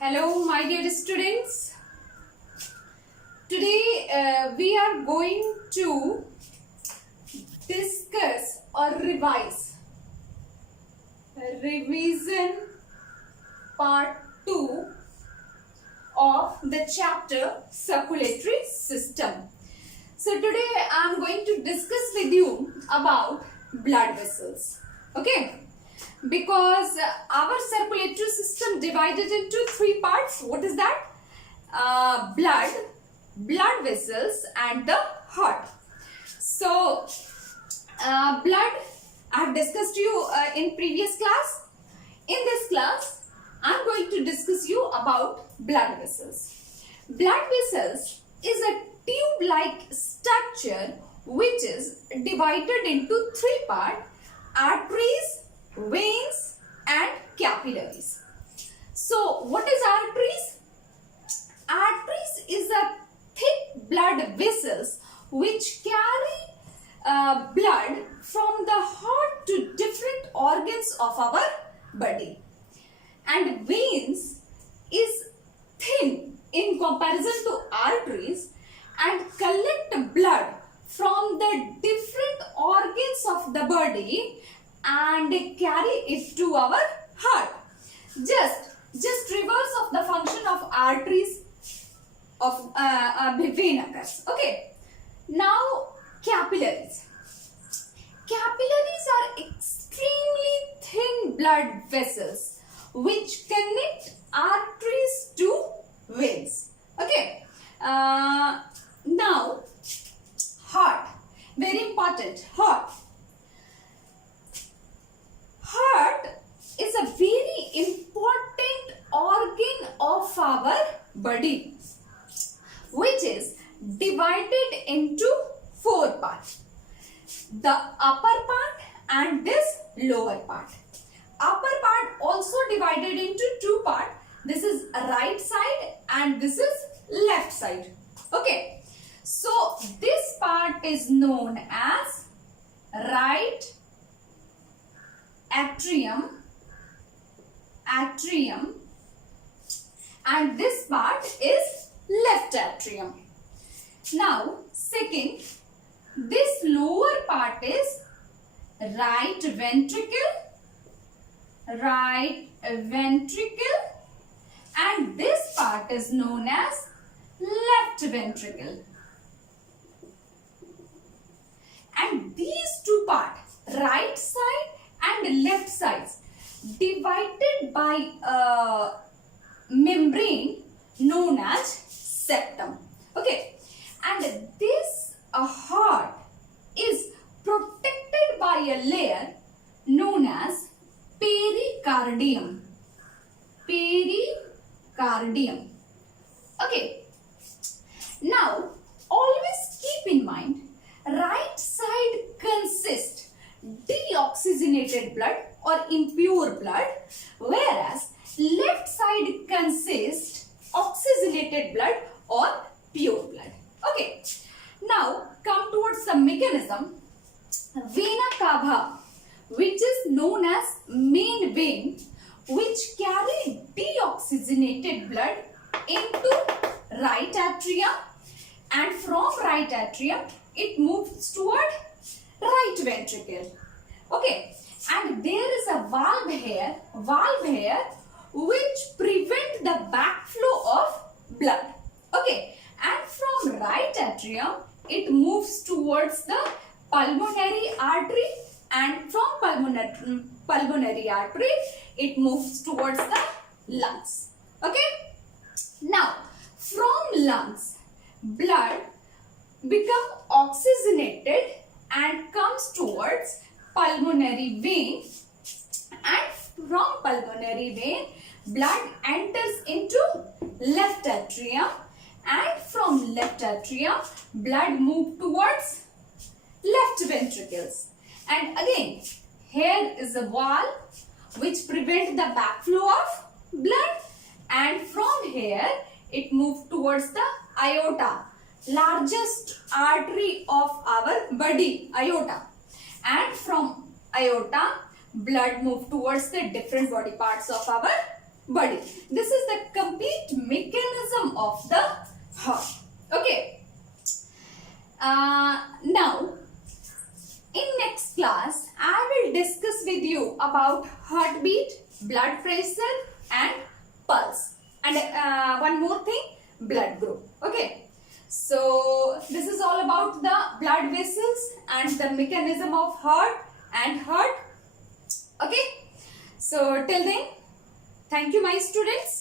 Hello, my dear students. Today we are going to discuss or revise revision part 2 of the chapter circulatory system. So today I am going to discuss with you about blood vessels. Okay. Because our circulatory system divided into three parts. What is that? Blood vessels and the heart. So blood I have discussed you in previous class. In this class I am going to discuss you about blood vessels. Blood vessels is a tube-like structure which is divided into three parts: arteries, veins and capillaries. So what is arteries? Arteries is a thick blood vessels which carry blood from the heart to different organs of our body. And veins is thin in comparison to arteries and collect blood from the different organs of the body and carry it to our heart. Just reverse of the function of arteries of vein occurs. Okay. Now capillaries. Capillaries are extremely thin blood vessels which connect arteries to veins. Okay. Now heart. Very important. Heart is a very important organ of our body which is divided into four parts. The upper part and this lower part. Upper part also divided into two parts. This is right side and this is left side. Okay. So this part is known as right atrium, and this part is left atrium. Now second, this lower part is right ventricle, and this part is known as left ventricle. And these two parts, right side and left sides, divided by a membrane known as septum. Okay. And this heart is protected by a layer known as pericardium. Okay. Now always keep in mind, right side consists deoxygenated blood or impure blood, whereas left side consists oxygenated blood or pure blood. Okay. Now come towards the mechanism. Vena cava, which is known as main vein, which carry deoxygenated blood into right atrium, and from right atrium it moves toward right ventricle. Okay. And there is a valve here which prevent the backflow of blood. Okay. And from right atrium it moves towards the pulmonary artery, and from pulmonary artery it moves towards the lungs. Okay. Now from lungs blood become oxygenated and comes towards pulmonary vein, and from pulmonary vein blood enters into left atrium, and from left atrium blood moves towards left ventricles. And again here is a valve which prevents the backflow of blood, and from here it moves towards the aorta, largest artery of our body, aorta, and from aorta blood moves towards the different body parts of our body. This is the complete mechanism of the heart. Okay. Now, in next class, I will discuss with you about heartbeat, blood pressure and pulse. And one more thing, blood group. Okay. So, this is all about the blood vessels and the mechanism of heart and heart. Okay. So, till then, thank you my students.